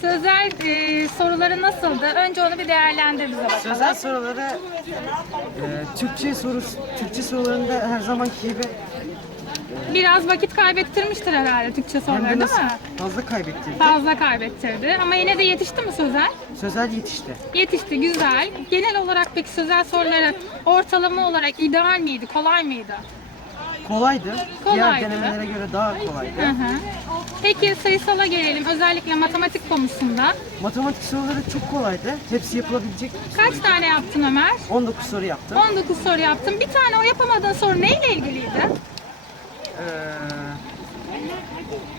Sözel e, soruları nasıldı? Önce onu bir değerlendir bize. Sözel soruları e, Türkçe sorusu Türkçe sorularında her zamanki gibi Biraz vakit kaybettirmiştir herhalde Türkçe soruları de değil mi? fazla kaybettirdi. Fazla kaybettirdi ama yine de yetişti mi Sözel? Sözel yetişti. Yetişti, güzel. Genel olarak peki sözel soruları ortalama olarak ideal miydi, kolay mıydı? Kolaydı. Kolaydı. Diğer denemelere göre daha kolaydı. Hı hı. Peki sayısala gelelim, özellikle matematik konusunda. Matematik soruları çok kolaydı. Hepsi yapılabilecek. Kaç tane yaptın Ömer? 19 soru yaptım. 19 soru yaptım. Bir tane o yapamadığın soru neyle ilgiliydi?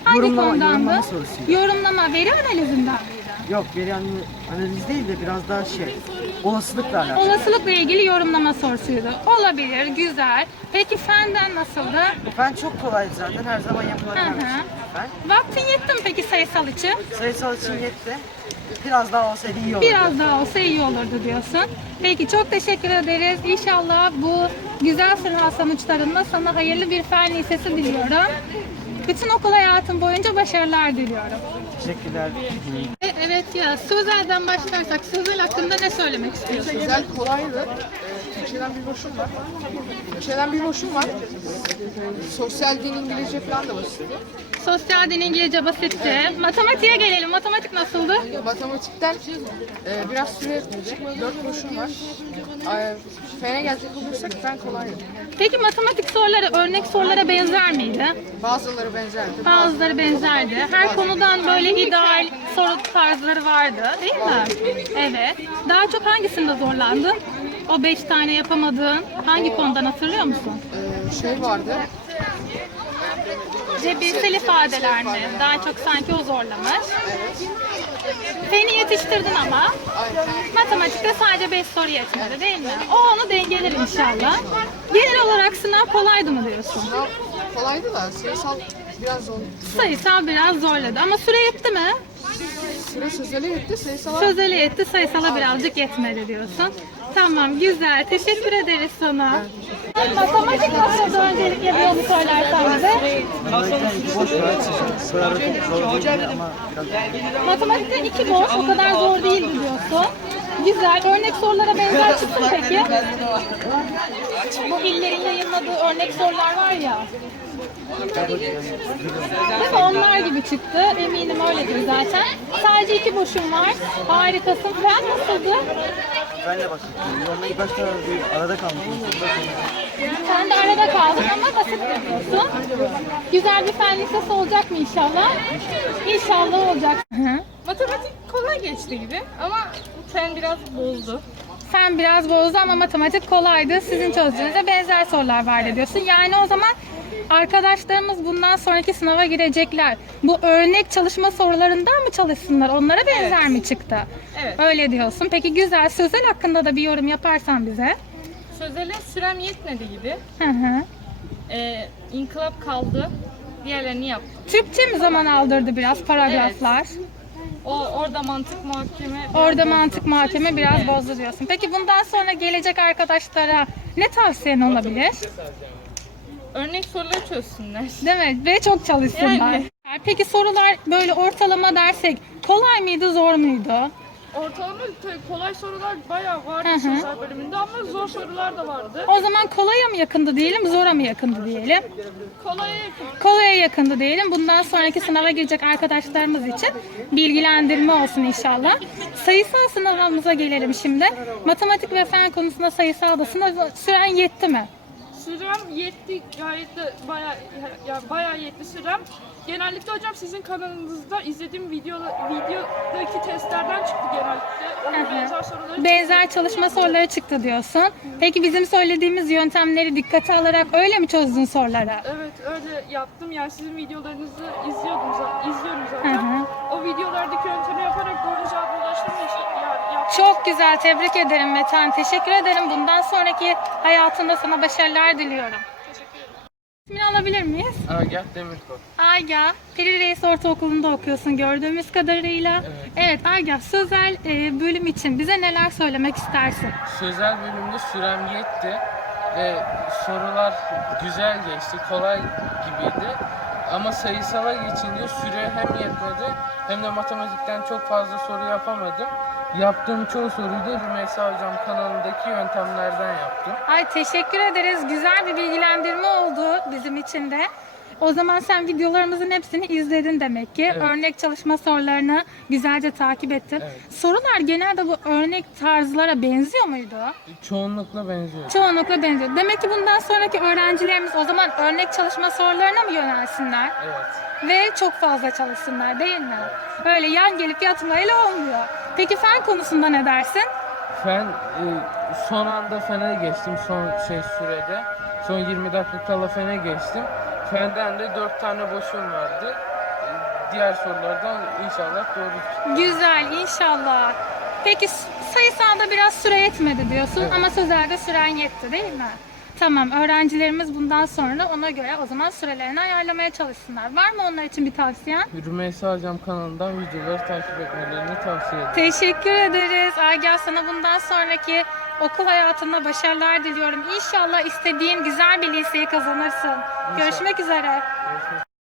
Hangi Yorumlama- yorumlama sorusuydu. Yorumlama, veri analizinden miydi? Yok veri analiz, değil de biraz daha şey olasılıkla alakalı. Olasılıkla ilgili yorumlama sorusuydu. Olabilir, güzel. Peki fenden nasıldı? Fen çok kolaydı zaten. Her zaman yapılabilen bir hı. şey. Vaktin yetti mi peki sayısal için? Sayısal için yetti. Biraz daha olsaydı iyi olurdu. Biraz daha olsa iyi olurdu diyorsun. Peki çok teşekkür ederiz. İnşallah bu güzel sınav sonuçlarında sana hayırlı bir fen lisesi diliyorum. Bütün okul hayatın boyunca başarılar diliyorum. Teşekkürler. Evet ya Sözel'den başlarsak Sözel hakkında ne söylemek istiyorsun? Güzel, kolaydı. Türkçeden bir boşum var. Türkçeden bir boşum var. Sosyal din, İngilizce falan da basitti. Sosyal din İngilizce basitti. Matematiğe gelelim. Matematik nasıldı? Matematikten e, biraz süre dört boşum var. Fene gelecek olursak fen kolaydı. Peki matematik soruları örnek sorulara benzer miydi? Bazıları benzerdi. Bazıları benzerdi. Her konudan böyle ideal soru tarzları vardı değil mi? Evet. Daha çok hangisinde zorlandın? O beş tane yapamadığın hangi konudan hatırlıyor musun? Ee, şey vardı. Cebirsel ifadeler mi? Daha çok sanki o zorlamış. Seni yetiştirdin ama matematikte sadece 5 soru yetmedi değil mi? O onu dengeler inşallah. Genel olarak sınav kolaydı mı diyorsun? Sınav kolaydı da sayısal biraz zor. Sayısal biraz zorladı ama süre yetti mi? Sıra sözele yetti, sayısal Sözele yetti, sayısala birazcık yetmedi diyorsun. Tamam, güzel. Teşekkür ederiz sana. Matematik nasıldı öncelikle bir onu söylersen bize. Değil Matematikten iki boş, o kadar zor değildi diyorsun. Güzel. Örnek sorulara benzer çıktı peki? Bu illerin yayınladığı örnek sorular var ya. Değil mi? Onlar gibi çıktı. Eminim öyledir zaten. Sadece iki boşum var. Harikasın. Fen nasıldı? Ben de basit. Yolda ilk başta bir arada kalmışım. Sen de arada kaldın ama basit diyorsun. Güzel bir fen lisesi olacak mı inşallah? İnşallah olacak. Hı. Matematik kolay geçti gibi ama fen biraz bozdu. Fen biraz bozdu ama matematik kolaydı. Sizin çözdüğünüzde benzer sorular vardı diyorsun. Yani o zaman arkadaşlarımız bundan sonraki sınava girecekler. Bu örnek çalışma sorularından mı çalışsınlar? Onlara benzer mi çıktı? Evet. Öyle diyorsun. Peki güzel. Sözel hakkında da bir yorum yaparsan bize. Sözele sürem yetmedi gibi. Hı hı. Ee, inkılap kaldı. Diğerlerini yaptım. Türkçe mi zaman aldırdı biraz paragraflar? O orada mantık muhakeme. Orada mantık muhakeme biraz bozdu diyorsun. Peki bundan sonra gelecek arkadaşlara ne tavsiyen olabilir? Örnek soruları çözsünler. Değil mi? Ve çok çalışsınlar. Yani. Peki sorular böyle ortalama dersek kolay mıydı, zor muydu? Ortalama tabii kolay sorular bayağı vardı Hı hı. sözel bölümünde ama zor sorular da vardı. O zaman kolaya mı yakındı diyelim, zora mı yakındı diyelim? Kolaya yakın. Kolaya yakındı diyelim. Bundan sonraki sınava girecek arkadaşlarımız için bilgilendirme olsun inşallah. Sayısal sınavımıza gelelim şimdi. Matematik ve fen konusunda sayısalda sınav süren yetti mi? Sürem yetti gayet de bayağı ya bayağı yetti sürem. Genellikle hocam sizin kanalınızda izlediğim video videodaki testlerden çıktı genellikle. Onun benzer soruları Benzer çalışma soruları çıktı diyorsun. Peki bizim söylediğimiz yöntemleri dikkate alarak öyle mi çözdün soruları? Evet öyle yaptım yani sizin videolarınızı izliyordum za- izliyorum Hı zaten. hı. O videolardaki yöntemi yaparak doğru cevaba yani yaptım. Çok güzel. Tebrik ederim Metan. Teşekkür ederim. Bundan sonraki hayatında sana başarılar diliyorum. İsmini alabilir miyiz? Agah Demirkol. Ayga, Peri Reis Ortaokulu'nda okuyorsun gördüğümüz kadarıyla. Evet. Evet Ayga, sözel e, bölüm için bize neler söylemek istersin? Sözel bölümde sürem yetti ve sorular güzel geçti, kolay gibiydi. Ama sayısala geçince süre hem yetmedi hem de matematikten çok fazla soru yapamadım. Yaptığım çoğu soruyu da Rümeysa Hocam kanalındaki yöntemlerden yaptım. Ay teşekkür ederiz. Güzel bir bilgilendirme oldu bizim için de. O zaman sen videolarımızın hepsini izledin demek ki. Evet. Örnek çalışma sorularını güzelce takip ettin. Evet. Sorular genelde bu örnek tarzlara benziyor muydu? Çoğunlukla benziyor. Çoğunlukla benziyor. Demek ki bundan sonraki öğrencilerimiz o zaman örnek çalışma sorularına mı yönelsinler? Evet. Ve çok fazla çalışsınlar değil mi? Öyle yan gelip yatmayla olmuyor. Peki fen konusunda ne dersin? Fen e, son anda fene geçtim son şey sürede. Son 20 dakika kala fene geçtim. Fenden de 4 tane boşum vardı. E, Diğer sorulardan inşallah doğru Güzel inşallah. Peki sayısalda biraz süre yetmedi diyorsun Evet. ama sözelde süren yetti değil mi? Tamam öğrencilerimiz bundan sonra ona göre o zaman sürelerini ayarlamaya çalışsınlar. Var mı onlar için bir tavsiyen? Rümeysa Hocam kanalından videoları takip etmelerini tavsiye ederim. Teşekkür ederiz. Agah sana bundan sonraki okul hayatında başarılar diliyorum. İnşallah istediğin güzel bir liseyi kazanırsın. Görüşmek üzere. Görüşmek